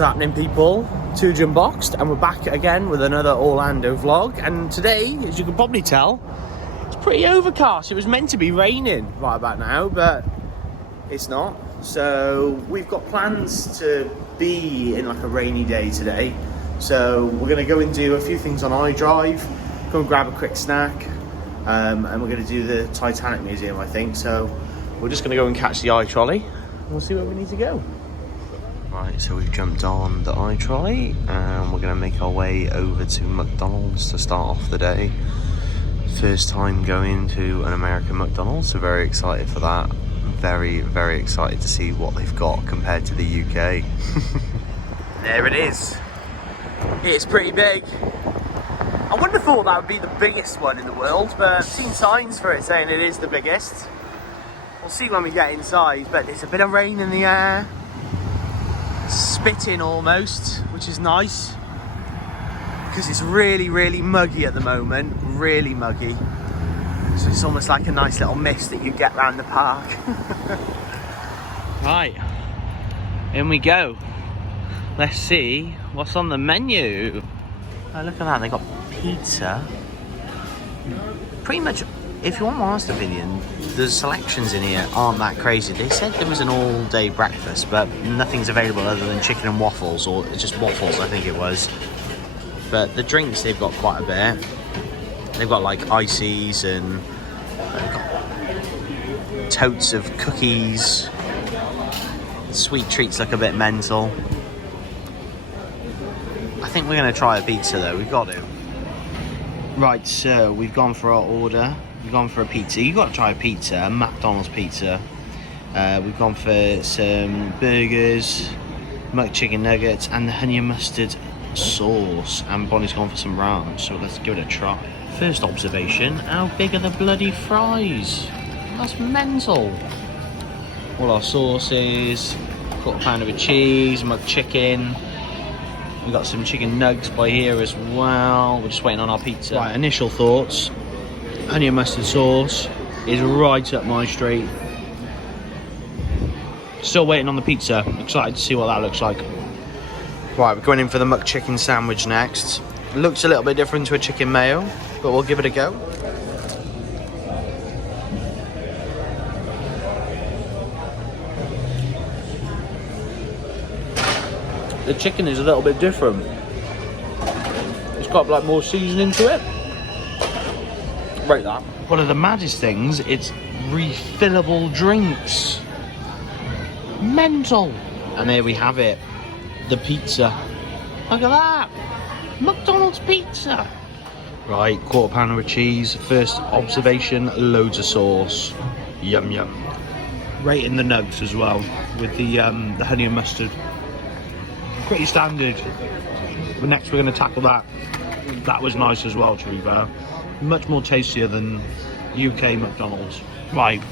What's happening, people? Tuge Unboxed, and we're back again with another Orlando vlog. And today, as you can probably tell, it's pretty overcast. It was meant to be raining right about now, but it's not. So we've got plans to be in like a rainy day today. So we're going to go and do a few things on iDrive, go and grab a quick snack, and we're going to do the Titanic Museum, I think. So we're just going to go and catch the iTrolley, and we'll see where we need to go. Right, so we've jumped on the iTrolley and we're going to make our way over to McDonald's to start off the day. First time going to an American McDonald's, so very excited for that. Very, very excited to see what they've got compared to the UK. There it is. It's pretty big. I wouldn't have thought that would be the biggest one in the world, but I've seen signs for it saying it is the biggest. We'll see when we get inside, but there's a bit of rain in the air. Spitting almost, which is nice because it's really, really muggy at the moment. Really muggy. So it's almost like a nice little mist that you get around the park. Right, in we go. Let's see what's on the menu. Oh, look at that, they got pizza. Pretty much, if you want my honest opinion, the selections in here aren't that crazy. They said there was an all-day breakfast, but nothing's available other than chicken and waffles, or just waffles, I think it was. But the drinks, they've got quite a bit. They've got like ices and got totes of cookies. Sweet treats look a bit mental. I think we're going to try a pizza though, we've got to. Right, so we've gone for our order. We've gone for a pizza. You've got to try a pizza, a McDonald's pizza. We've gone for some burgers, McChicken nuggets, and the honey and mustard sauce. And Bonnie's gone for some ranch, so let's give it a try. First observation, how big are the bloody fries? That's mental. All our sauces, quarter pounder of cheese, McChicken. We've got some chicken nugs by here as well. We're just waiting on our pizza. Right, initial thoughts. Honey and mustard sauce is right up my street. Still waiting on the pizza. Excited to see what that looks like. Right, we're going in for the McChicken sandwich next. Looks a little bit different to a chicken mayo, but we'll give it a go. The chicken is a little bit different. It's got like more seasoning to it. Rate that. One of the maddest things, it's refillable drinks. Mental. And there we have it. The pizza. Look at that. McDonald's pizza. Right, quarter pounder of cheese. First observation, loads of sauce. Yum yum. Rating the nugs as well with the honey and mustard. Pretty standard. But next we're going to tackle that. That was nice as well, to be fair. Much more tastier than UK McDonald's. Right,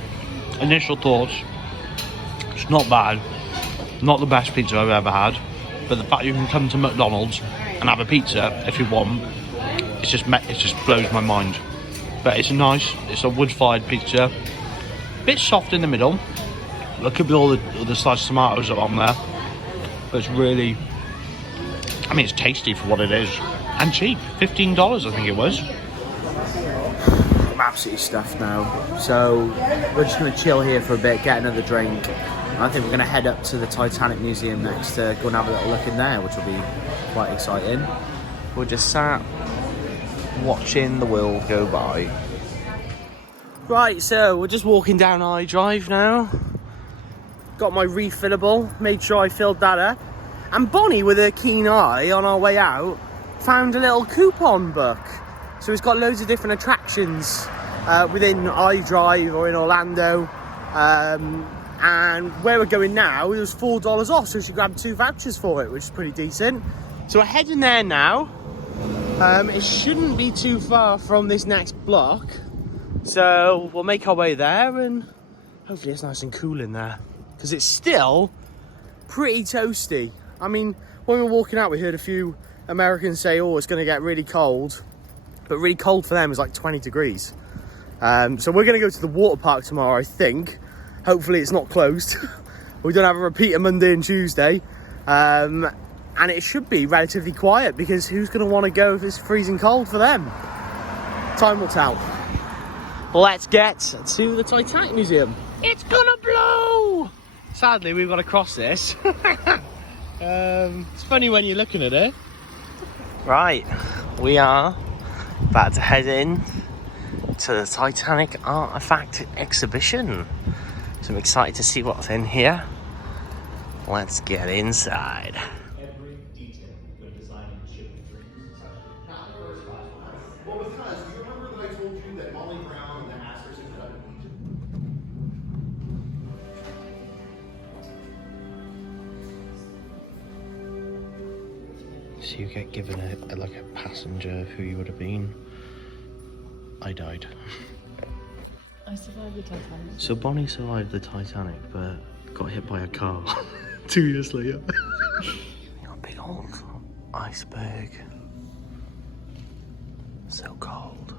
initial thoughts. It's not bad. Not the best pizza I've ever had. But the fact you can come to McDonald's and have a pizza if you want, it just blows my mind. But it's nice. It's a wood-fired pizza. Bit soft in the middle. There could be all the sliced tomatoes on there. But it's really, I mean, it's tasty for what it is. And cheap. $15, I think it was. I'm absolutely stuffed now. So we're just going to chill here for a bit, get another drink. And I think we're going to head up to the Titanic Museum next to go and have a little look in there, which will be quite exciting. We're just sat watching the world go by. Right, so we're just walking down iDrive now. Got my refillable, made sure I filled that up. And Bonnie, with her keen eye on our way out, found a little coupon book. So it's got loads of different attractions within iDrive or in Orlando. And where we're going now, it was $4 off, so she grabbed 2 vouchers for it, which is pretty decent. So we're heading there now. It shouldn't be too far from this next block. So we'll make our way there and hopefully it's nice and cool in there. Because it's still pretty toasty. I mean, when we were walking out, we heard a few Americans say, oh, it's going to get really cold. But really cold for them is like 20 degrees. So we're going to go to the water park tomorrow, I think. Hopefully it's not closed. We don't have a repeater Monday and Tuesday. and it should be relatively quiet because who's going to want to go if it's freezing cold for them? Time will tell. Let's get to the Titanic Museum. It's gonna blow! Sadly, we've got to cross this. It's funny when you're looking at it. Right, we are about to head in to the Titanic Artifact Exhibition. So I'm excited to see what's in here. Let's get inside. Every detail when designing the shipping dreams. Well, because do you remember that I told you that Molly Brown and the Astors ended up in Egypt? So you get given a like a passenger of who you would have been. I died. I survived the Titanic. So Bonnie survived the Titanic, but got hit by a car 2 years later. Got a big old iceberg. So cold.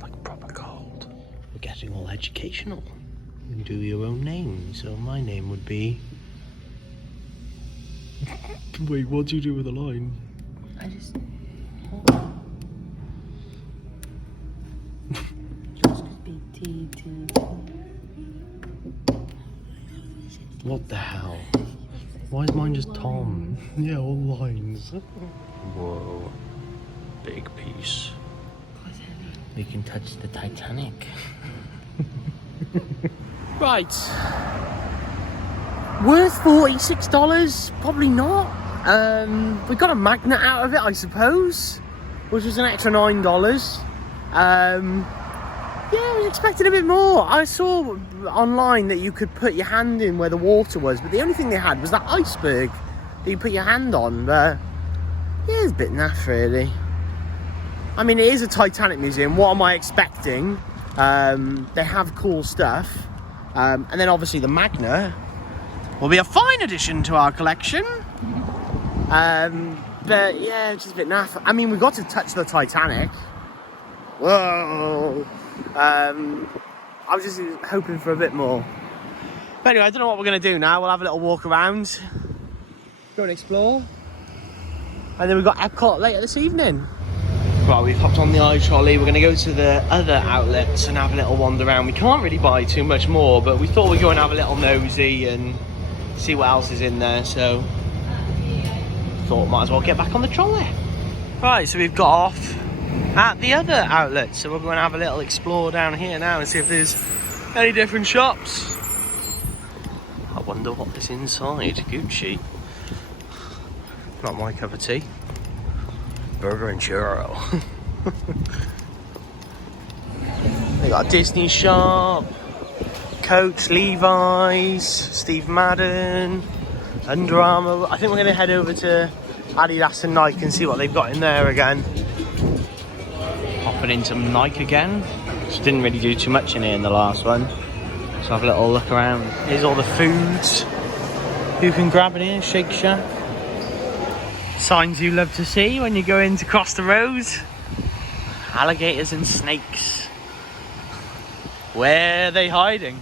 Like proper cold. We're getting all educational. You can do your own name. So my name would be... Wait, what do you do with the line? I just... Yours could be T. What the hell? Why is mine just Tom? Yeah, all lines. Whoa. Big piece. We can touch the Titanic. Right. Worth $46? Probably not. We got a magnet out of it, I suppose, which was an extra $9. Yeah, I was expecting a bit more. I saw online that you could put your hand in where the water was, but the only thing they had was that iceberg that you put your hand on. But yeah, it's a bit naff, really. I mean, it is a Titanic museum. What am I expecting? They have cool stuff, and then obviously the magnet will be a fine addition to our collection. But yeah, it's just a bit naff. I mean, we got to touch the Titanic. Whoa. I was just hoping for a bit more. But anyway, I don't know what we're going to do now. We'll have a little walk around, go and explore, and then we've got EPCOT later this evening. Right, we've hopped on the iTrolley. We're going to go to the other outlets and have a little wander around. We can't really buy too much more, but we thought we'd go and have a little nosy and see what else is in there. So thought might as well get back on the trolley. Right, so we've got off at the other outlet, so we're going to have a little explore down here now and see if there's any different shops. I wonder what is inside. Gucci. Not my cup of tea. Burger and churro. They got a Disney shop, Coach, Levi's, Steve Madden, Under Armour. I think we're going to head over to Adidas and Nike and see what they've got in there again. Hopping into Nike again. Just didn't really do too much in here in the last one. So have a little look around. Here's all the foods you can grab in here. Shake Shack. Signs you love to see when you go in to cross the road. Alligators and snakes. Where are they hiding?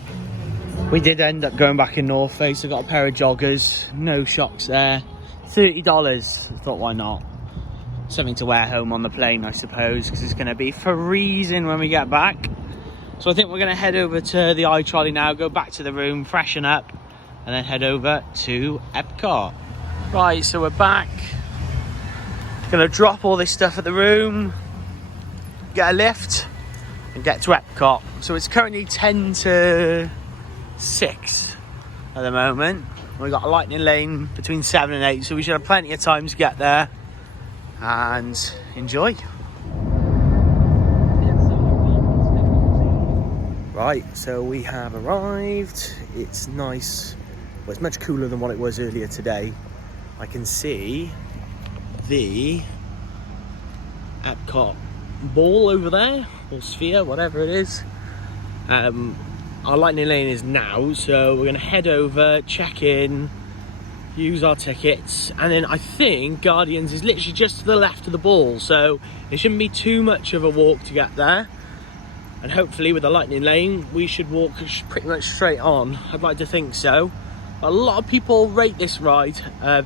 We did end up going back in North Face. I got a pair of joggers. No shocks there. $30. I thought, why not? Something to wear home on the plane, I suppose, because it's going to be freezing when we get back. So I think we're going to head over to the iTrolley now, go back to the room, freshen up, and then head over to EPCOT. Right, so we're back. Gonna drop all this stuff at the room, get a lift, and get to EPCOT. So it's currently 10 to 6 at the moment. We've got a lightning lane between 7 and 8, so we should have plenty of time to get there and enjoy. Right, so we have arrived. It's nice. Well, it's much cooler than what it was earlier today. I can see the EPCOT ball over there, or sphere, whatever it is. Our lightning lane is now, so we're going to head over, check in, use our tickets, and then I think Guardians is literally just to the left of the ball, so it shouldn't be too much of a walk to get there. And hopefully with the lightning lane we should walk pretty much straight on. I'd like to think so. A lot of people rate this ride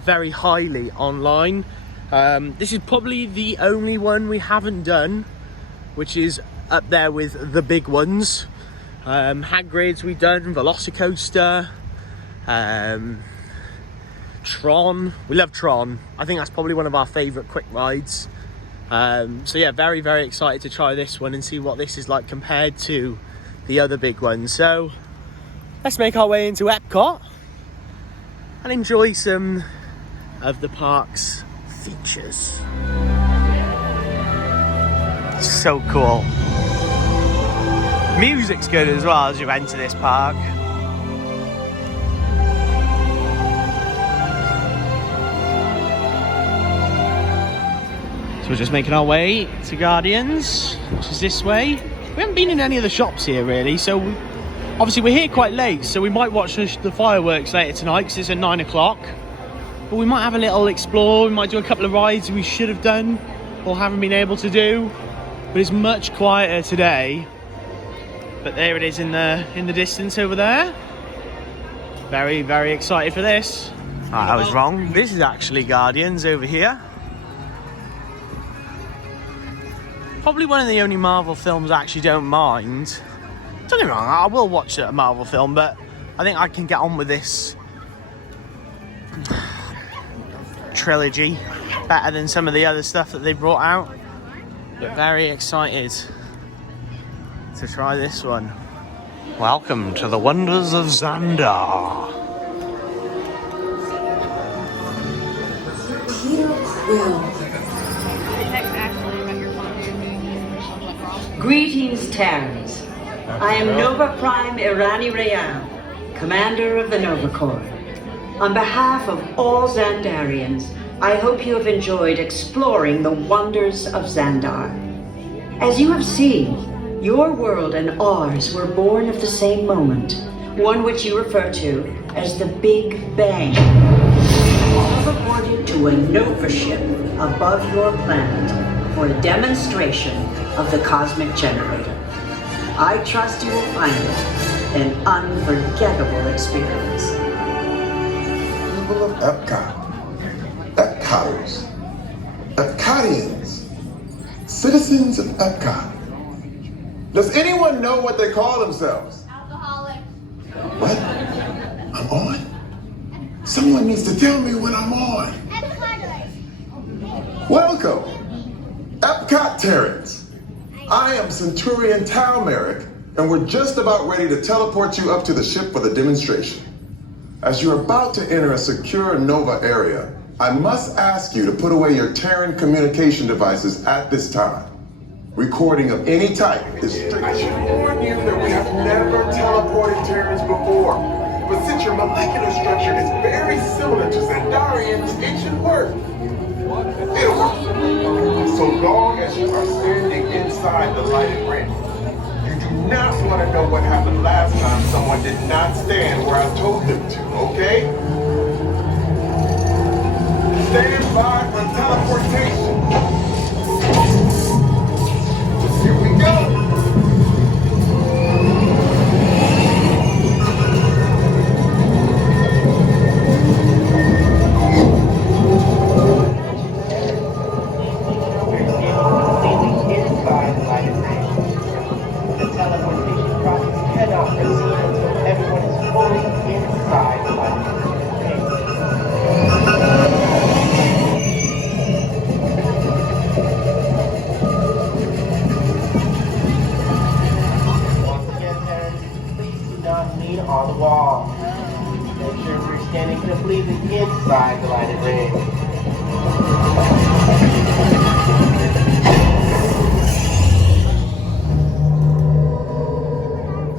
very highly online. This is probably the only one we haven't done, which is up there with the big ones. Hagrid's we've done, Velocicoaster, Tron. We love Tron. I think that's probably one of our favourite quick rides. So yeah, very, very excited to try this one and see what this is like compared to the other big ones. So let's make our way into Epcot and enjoy some of the park's features. So cool. Music's good as well as you enter this park. So we're just making our way to Guardians, which is this way. We haven't been in any of the shops here really, so obviously we're here quite late, so we might watch the fireworks later tonight because it's at 9 o'clock. But we might have a little explore, we might do a couple of rides we should have done or haven't been able to do. But it's much quieter today. But there it is in the distance over there. Very, very excited for this. I was wrong. This is actually Guardians over here. Probably one of the only Marvel films I actually don't mind. Don't get me wrong, I will watch a Marvel film, but I think I can get on with this trilogy better than some of the other stuff that they brought out. But very excited to try this one. Welcome to the wonders of Xandar. Peter Quill. Greetings, Terrans. I am Nova Prime Irani Rayan, commander of the Nova Corps. On behalf of all Xandarians, I hope you have enjoyed exploring the wonders of Xandar. As you have seen, your world and ours were born of the same moment, one which you refer to as the Big Bang. Teleported to a Nova ship above your planet for a demonstration of the cosmic generator. I trust you will find it an unforgettable experience. People of Epcot, Epcoters, Epcotians, citizens of Epcot. Does anyone know what they call themselves? Alcoholic. What? I'm on? Someone needs to tell me when I'm on. Welcome, Epcot Terrans. I am Centurion Talmeric, and we're just about ready to teleport you up to the ship for the demonstration. As you're about to enter a secure Nova area, I must ask you to put away your Terran communication devices at this time. Recording of any type is strict. I should warn you that we have never teleported Terrans before, but since your molecular structure is very similar to Xandarians, it should work. It'll work. So long as you are standing inside the lighted ring. You do not want to know what happened last time someone did not stand where I told them to, okay? Stand by for teleportation. Here we go. On the wall. Make sure we're standing completely inside the lighted ring.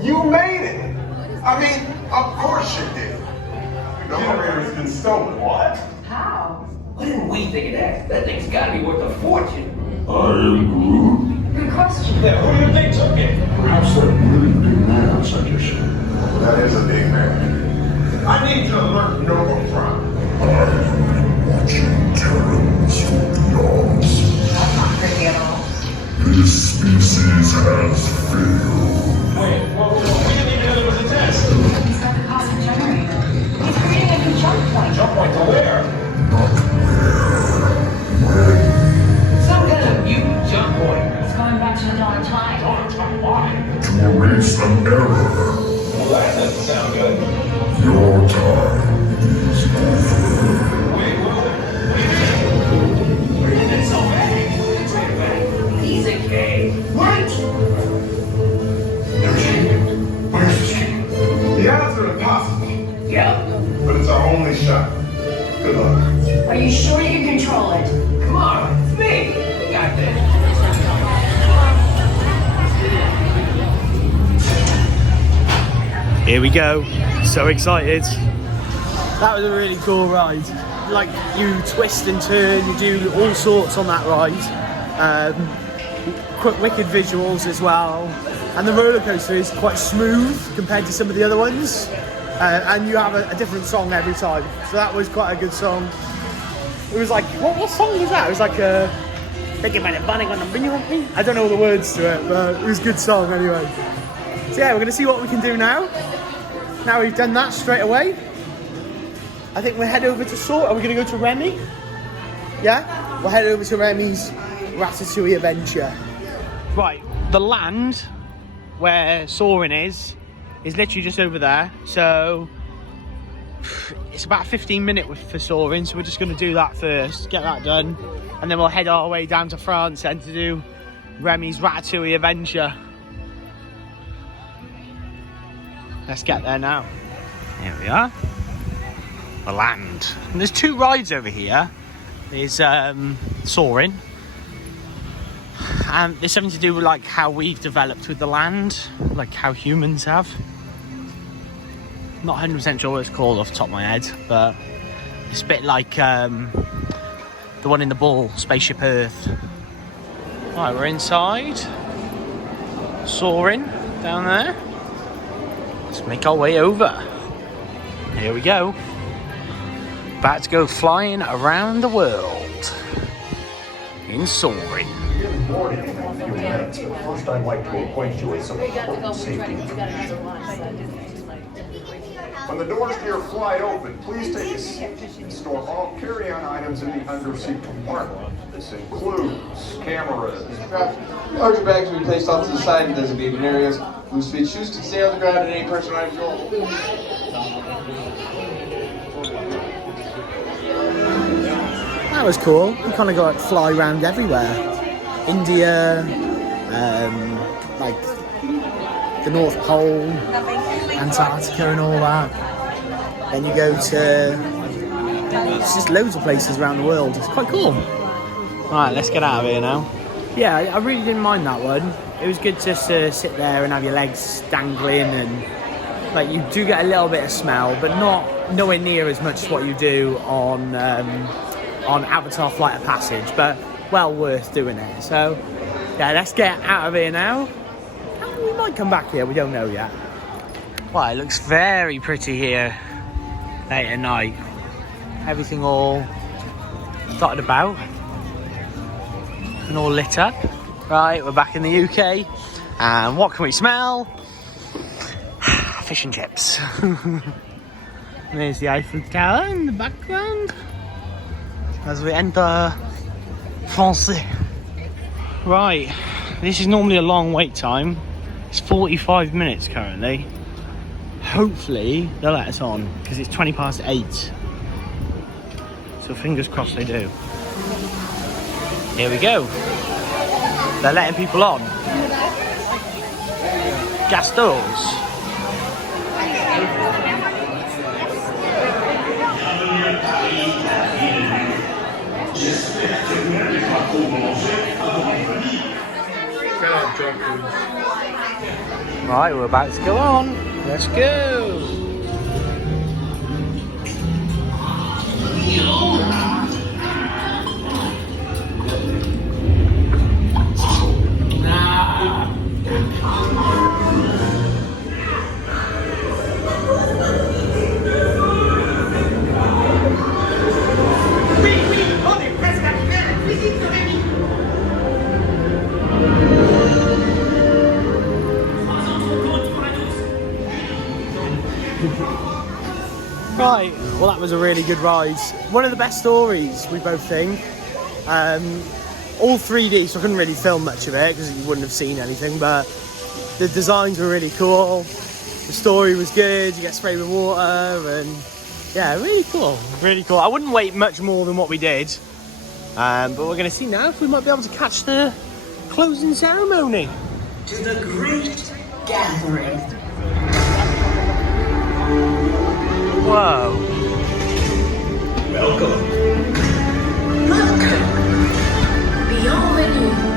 You made it! I mean, of course you did. The generator's been stolen. What? How? Why didn't we think of that? That thing's gotta be worth a fortune. I am Groot. Good question. Yeah, who do you think took it? Perhaps that really big man outside your ship. That is a big man. I need to alert Nova Prime. I've been watching Terrans for eons. That's not pretty at all. This species has failed. Wait, we didn't even know there was a test. He's got the cosmic generator. He's error. Well, that doesn't sound good. Your time is over. Wait, where did it so bad? Wait a minute. He's a cave. What? There's key. Where's this key? The odds are impossible, Yeah. but it's our only shot. Good luck. Are you sure you can control it? Come on, it's me. We got this. Here we go. So excited. That was a really cool ride. Like, you twist and turn, you do all sorts on that ride. Quick, wicked visuals as well. And the roller coaster is quite smooth compared to some of the other ones. And you have a different song every time. So that was quite a good song. It was like, what song was that? It was like a... I don't know all the words to it, but it was a good song anyway. So yeah, we're going to see what we can do now. Now we've done that straight away. I think we'll head over to Are we going to go to Remy? Yeah? We'll head over to Remy's Ratatouille Adventure. Right, the land where Soaring is literally just over there. So it's about a 15-minute for Soaring, so we're just going to do that first, get that done, and then we'll head our way down to France and to do Remy's Ratatouille Adventure. Let's get there now. Here we are. The land. And there's two rides over here. There's Soaring. And there's something to do with like how we've developed with the land, like how humans have. Not 100% sure what it's called off the top of my head, but it's a bit like the one in the ball, Spaceship Earth. Right, we're inside. Soaring down there. Let's make our way over. Here we go. About to go flying around the world in Soaring. Good morning in a few minutes, but first I'd like to acquaint you with some important safety information. When the doors to your flight open, please take a seat and store all carry-on items in the underseat compartment. This includes cameras. Larger bags will be placed off to the side in designated areas. Loose fit shoes can stay on the ground, and any personal items will. That was cool. We kind of got to fly around everywhere. India, like the North Pole, Antarctica and all that. Then you go to... It's just loads of places around the world. It's quite cool. Right, let's get out of here now. Yeah, I really didn't mind that one. It was good just to sit there and have your legs dangling, and like you do get a little bit of smell, but nowhere near as much as what you do on Avatar Flight of Passage, but well worth doing it. So yeah, let's get out of here now. We might come back here, we don't know yet. Well, it looks very pretty here late at night. Everything all dotted about and all lit up. Right, we're back in the UK, and what can we smell? Fish and chips. And there's the Eiffel Tower in the background as we enter France. Right, this is normally a long wait time. It's 45 minutes currently. Hopefully they'll let us on because it's 8:20. So fingers crossed they do. Here we go. They're letting people on. Gastos. Right, we're about to go on. Let's go. Right, well that was a really good ride. One of the best stories, we both think. All 3D, so I couldn't really film much of it because you wouldn't have seen anything, but The designs were really cool. The story was good. You get sprayed with water and yeah, really cool. Really cool. I wouldn't wait much more than what we did. But we're going to see now if we might be able to catch the closing ceremony. To the great gathering. Whoa. Welcome. Bienvenue.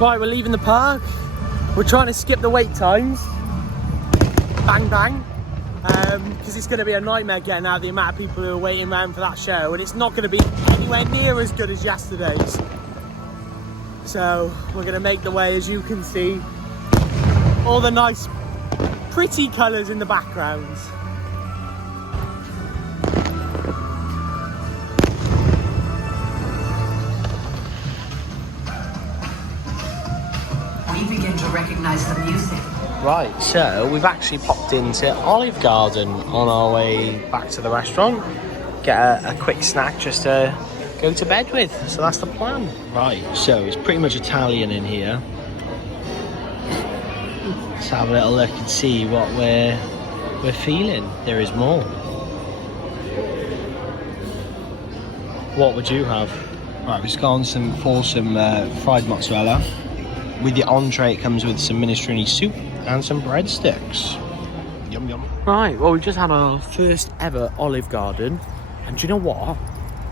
Right, we're leaving the park. We're trying to skip the wait times. Bang, bang. Because it's going to be a nightmare getting out the amount of people who are waiting around for that show. And it's not going to be anywhere near as good as yesterday's. So we're going to make the way, as you can see. All the nice, pretty colours in the background. We begin to recognize the music. Right, so we've actually popped into Olive Garden on our way back to the restaurant. Get a quick snack just to go to bed with. So that's the plan. Right, so it's pretty much Italian in here. Let's have a little look and see what we're feeling. There is more. What would you have? Right, we've just gone for some fried mozzarella. With the entree, it comes with some minestrone soup and some breadsticks. Yum yum. Right, well, we've just had our first ever Olive Garden, and do you know what?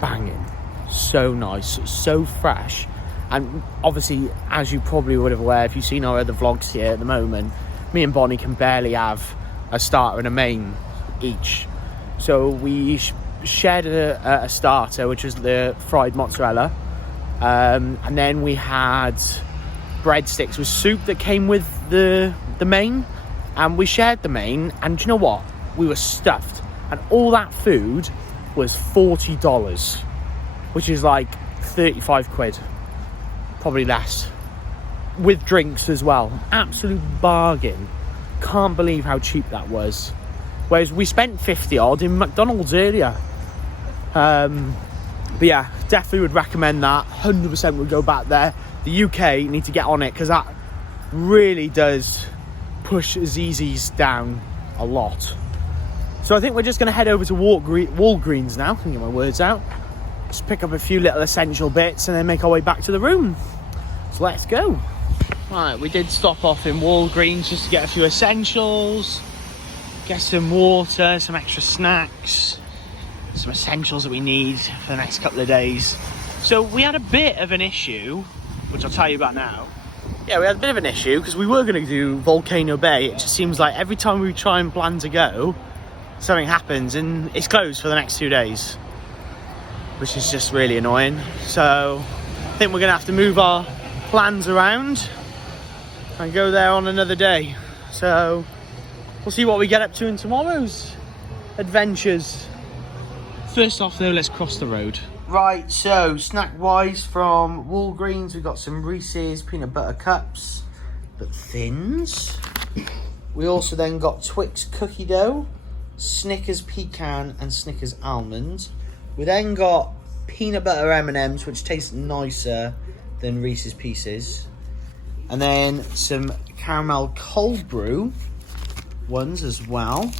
Banging. So nice, so fresh. And obviously, as you probably would have aware if you've seen our other vlogs here at the moment, me and Bonnie can barely have a starter and a main each. So we shared a starter, which was the fried mozzarella, and then we had breadsticks with soup that came with the main, and we shared the main, and do you know what? We were stuffed, and all that food was $40, which is like 35 quid, probably less, with drinks as well. Absolute bargain. Can't believe how cheap that was. Whereas we spent 50 odd in McDonald's earlier. But yeah, definitely would recommend that. 100% would go back there. The UK need to get on it, because that really does push Zzz's down a lot. So I think we're just going to head over to Walgreens now. I can get my words out. Just pick up a few little essential bits and then make our way back to the room. So let's go. Right, we did stop off in Walgreens just to get a few essentials, get some water, some extra snacks, some essentials that we need for the next couple of days. So we had a bit of an issue, which I'll tell you about now. Yeah, we had a bit of an issue because we were going to do Volcano Bay. It just seems like every time we try and plan to go, something happens and it's closed for the next 2 days, which is just really annoying. So I think we're going to have to move our plans around and go there on another day. So we'll see what we get up to in tomorrow's adventures. First off though, let's cross the road. Right, so snack-wise from Walgreens, we've got some Reese's peanut butter cups, but thins. We also then got Twix cookie dough, Snickers pecan and Snickers almond. We then got peanut butter M&Ms, which taste nicer than Reese's Pieces. And then some caramel cold brew ones as well.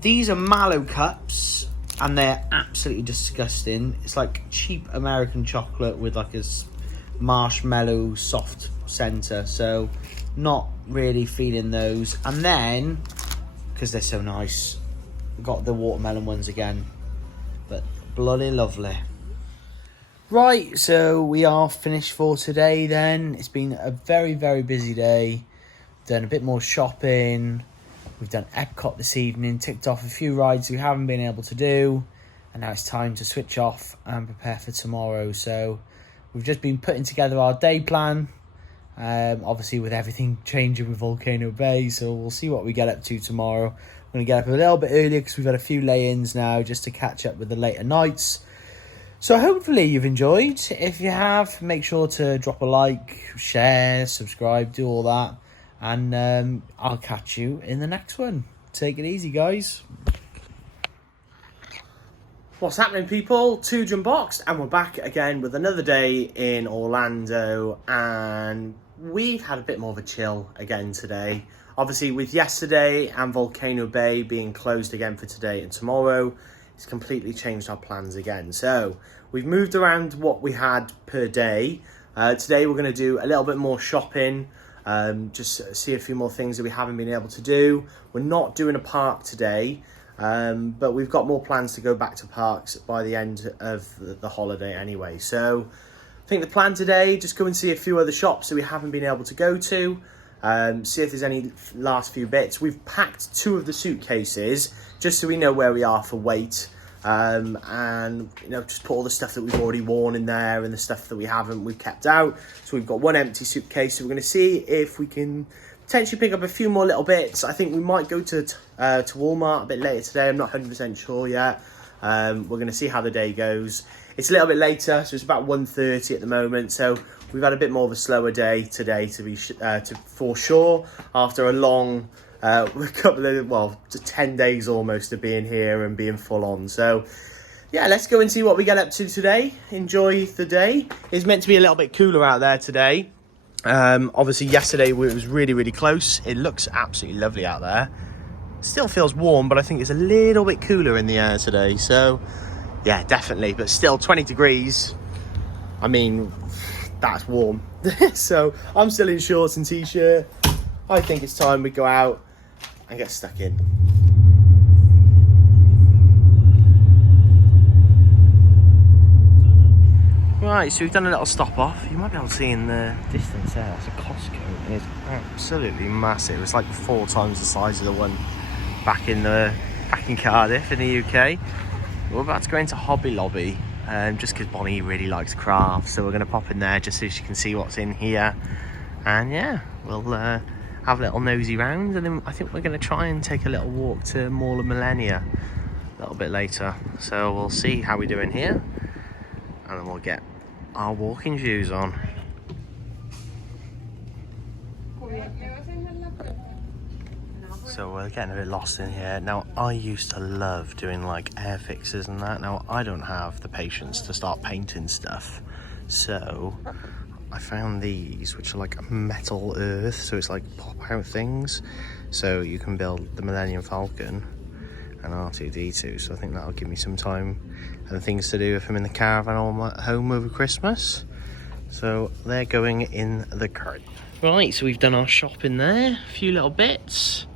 These are mallow cups. and they're absolutely disgusting. It's like cheap American chocolate with like a marshmallow soft centre, so not really feeling those. And then, because they're so nice, got the watermelon ones again, but bloody lovely. Right, so we are finished for today then. It's been a very, very busy day. Done a bit more shopping. We've done EPCOT this evening, ticked off a few rides we haven't been able to do, and now it's time to switch off and prepare for tomorrow. So we've just been putting together our day plan, obviously with everything changing with Volcano Bay, so we'll see what we get up to tomorrow. I'm going to get up a little bit earlier because we've had a few lay-ins now just to catch up with the later nights. So hopefully you've enjoyed. If you have, make sure to drop a like, share, subscribe, do all that. And I'll catch you in the next one. Take it easy, guys. What's happening, people? Tooge Unboxed, and we're back again with another day in Orlando. And we've had a bit more of a chill again today. Obviously, with yesterday and Volcano Bay being closed again for today and tomorrow, it's completely changed our plans again. So we've moved around what we had per day. Today we're going to do a little bit more shopping, just see a few more things that we haven't been able to do. We're not doing a park today, but we've got more plans to go back to parks by the end of the holiday anyway. So I think the plan today, just go and see a few other shops that we haven't been able to go to. See if there's any last few bits. We've packed 2 of the suitcases just so we know where we are for weight, and you know, just put all the stuff that we've already worn in there and the stuff that we haven't, we've kept out. So we've got 1 empty suitcase, so we're going to see if we can potentially pick up a few more little bits. I think we might go to Walmart a bit later today. I'm not 100% sure yet. We're going to see how the day goes. It's a little bit later, so it's about 1:30 at the moment, so we've had a bit more of a slower day today for sure, after a long couple of, just 10 days almost of being here and being full on. So yeah, let's go and see what we get up to today. Enjoy the day. It's meant to be a little bit cooler out there today. Obviously yesterday it was really, really close. It looks absolutely lovely out there. Still feels warm, but I think it's a little bit cooler in the air today. So yeah, definitely, but still 20 degrees. I mean, that's warm. So I'm still in shorts and t-shirt. I think it's time we go out and get stuck in. Right, so we've done a little stop off. You might be able to see in the distance there, it's a Costco. It's absolutely massive. It's like 4 times the size of the one back in Cardiff in the UK. We're about to go into Hobby Lobby, just because Bonnie really likes crafts, so we're going to pop in there just so she can see what's in here. And yeah, we'll have a little nosy round, and then I think we're going to try and take a little walk to Mall of Millennia a little bit later. So we'll see how we do in here, and then we'll get our walking shoes on. So we're getting a bit lost in here. Now, I used to love doing like air fixes and that. Now, I don't have the patience to start painting stuff. So I found these, which are like metal earth. So it's like pop out things. So you can build the Millennium Falcon and R2-D2. So I think that'll give me some time and things to do if I'm in the caravan or at home over Christmas. So they're going in the cart. Right, so we've done our shopping there. A few little bits.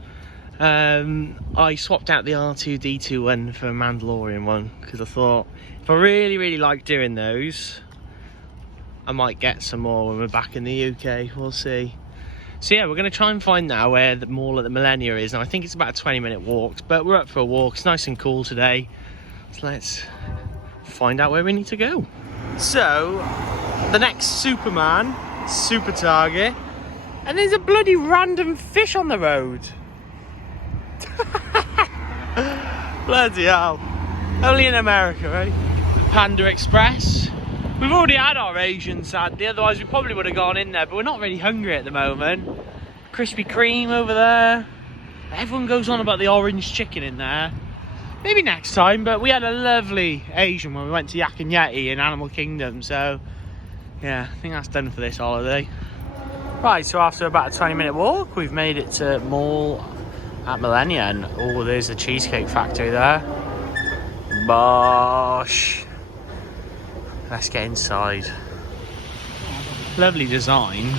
I swapped out the R2-D2 one for a Mandalorian one because I thought if I really like doing those, I might get some more when we're back in the UK. We'll see. So yeah, we're going to try and find now where the Mall at the Millennia is. Now I think it's about a 20-minute walk, but we're up for a walk. It's nice and cool today. So let's find out where we need to go. So the next Superman, Super Target, and there's a bloody random fish on the road. Bloody hell. Only in America, right? Panda Express. We've already had our Asian, sadly, otherwise we probably would have gone in there, but we're not really hungry at the moment. Krispy Kreme over there. Everyone goes on about the orange chicken in there. Maybe next time, but we had a lovely Asian when we went to Yak and Yeti in Animal Kingdom, so yeah, I think that's done for this holiday. Right, so after about a 20-minute walk, we've made it to Mall at Millennia, and oh, there's the Cheesecake Factory there. Bosh. Let's get inside. Lovely design.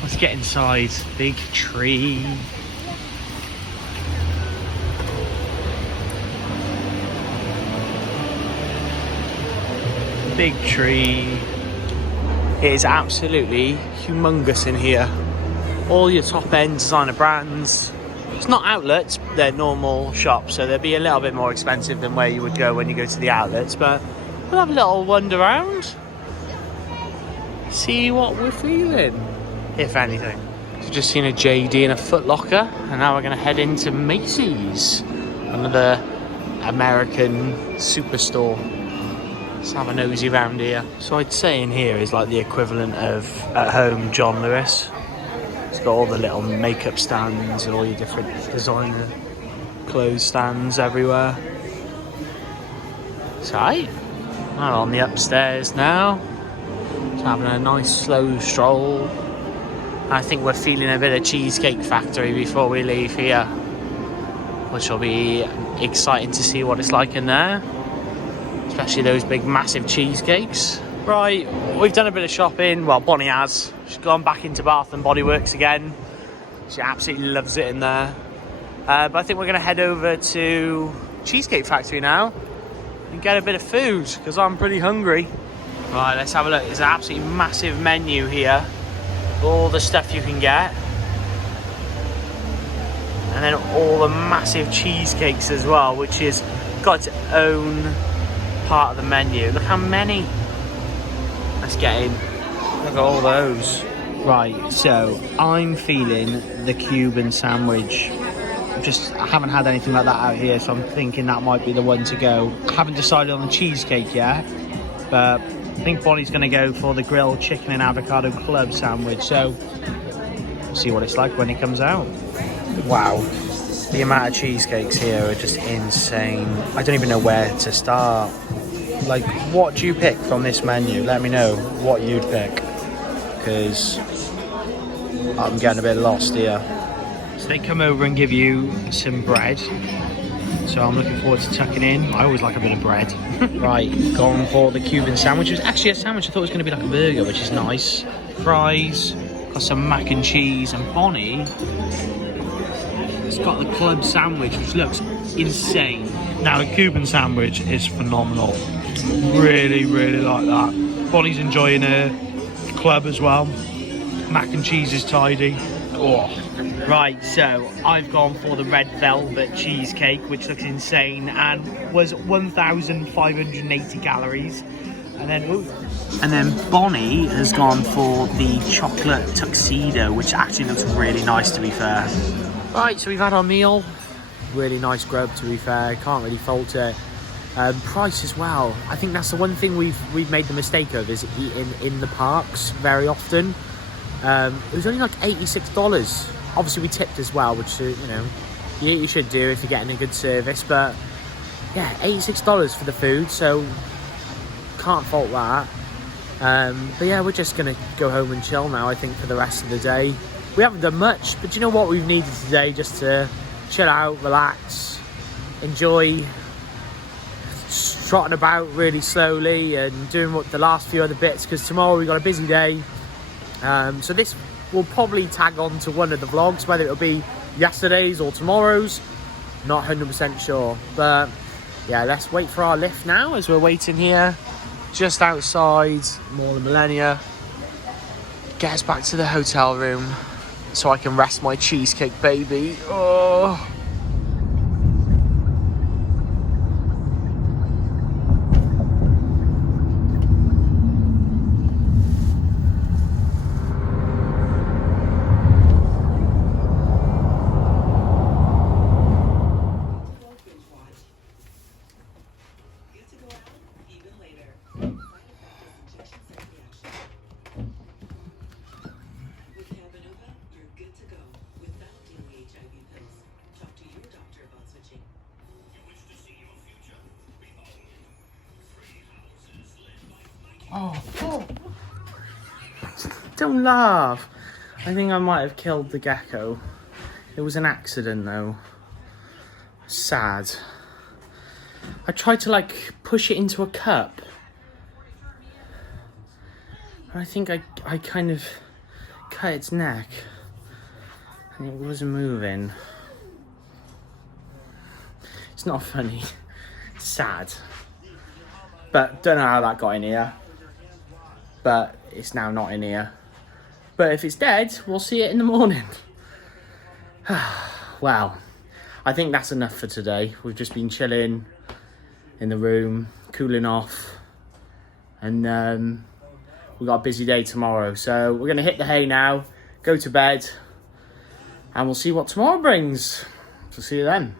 Let's get inside. Big tree. Big tree. It is absolutely humongous in here. All your top end designer brands. It's not outlets, they're normal shops, so they'll be a little bit more expensive than where you would go when you go to the outlets, but we'll have a little wander around, see what we're feeling, if anything. So just seen a JD and a Foot Locker, and now we're going to head into Maccies, another American superstore. Let's have a nosy round here. So I'd say in here is like the equivalent of at home John Lewis. It's got all the little makeup stands and all your different designer clothes stands everywhere. So I'm on the upstairs now. Just having a nice slow stroll. I think we're feeling a bit of Cheesecake Factory before we leave here, which will be exciting to see what it's like in there. Especially those big massive cheesecakes. Right, we've done a bit of shopping. Well, Bonnie has. She's gone back into Bath and Body Works again. She absolutely loves it in there. But I think we're going to head over to Cheesecake Factory now and get a bit of food, because I'm pretty hungry. Right, let's have a look. There's an absolutely massive menu here. All the stuff you can get. And then all the massive cheesecakes as well, which has got its own part of the menu. Look how many. Let's get in. Look at all those. Right, so I'm feeling the Cuban sandwich. I haven't had anything like that out here, so I'm thinking that might be the one to go. I haven't decided on the cheesecake yet, but I think Bonnie's going to go for the grilled chicken and avocado club sandwich, so we'll see what it's like when it comes out. Wow, the amount of cheesecakes here are just insane. I don't even know where to start. Like, what do you pick from this menu? Let me know what you'd pick, because I'm getting a bit lost here. So they come over and give you some bread, so I'm looking forward to tucking in. I always like a bit of bread. Right, going for the Cuban sandwich. It was actually a sandwich. I thought it was going to be like a burger, which is nice. Fries, got some mac and cheese, and Bonnie has got the club sandwich, which looks insane. Now, the Cuban sandwich is phenomenal. Really, really like that. Bonnie's enjoying her club as well. Mac and cheese is tidy. Oh. Right, so I've gone for the red velvet cheesecake, which looks insane and was 1,580 calories. And then Bonnie has gone for the chocolate tuxedo, which actually looks really nice, to be fair. Right, so we've had our meal. Really nice grub, to be fair. Can't really fault it. Price as well. I think that's the one thing we've made the mistake of, is eating in the parks very often. It was only like $86. Obviously we tipped as well, which you should do if you're getting a good service. But yeah, $86 for the food, so can't fault that. But yeah, we're just gonna go home and chill now, I think, for the rest of the day. We haven't done much, but you know what we've needed today? Just to chill out, relax, enjoy trotting about really slowly and doing what the last few other bits, because tomorrow we've got a busy day. So this will probably tag on to one of the vlogs, whether it'll be yesterday's or tomorrow's, not 100% sure. But yeah, let's wait for our lift now, as we're waiting here just outside Mall of Millennia. Get us back to the hotel room so I can rest my cheesecake baby. Oh. Oh. Don't laugh. I think I might have killed the gecko. It was an accident though. Sad. I tried to like push it into a cup. And I think I kind of cut its neck. And it wasn't moving. It's not funny. It's sad. But don't know how that got in here. But it's now not in here. But if it's dead, we'll see it in the morning. Well, I think that's enough for today. We've just been chilling in the room, cooling off. And we've got a busy day tomorrow. So we're going to hit the hay now, go to bed. And we'll see what tomorrow brings. So see you then.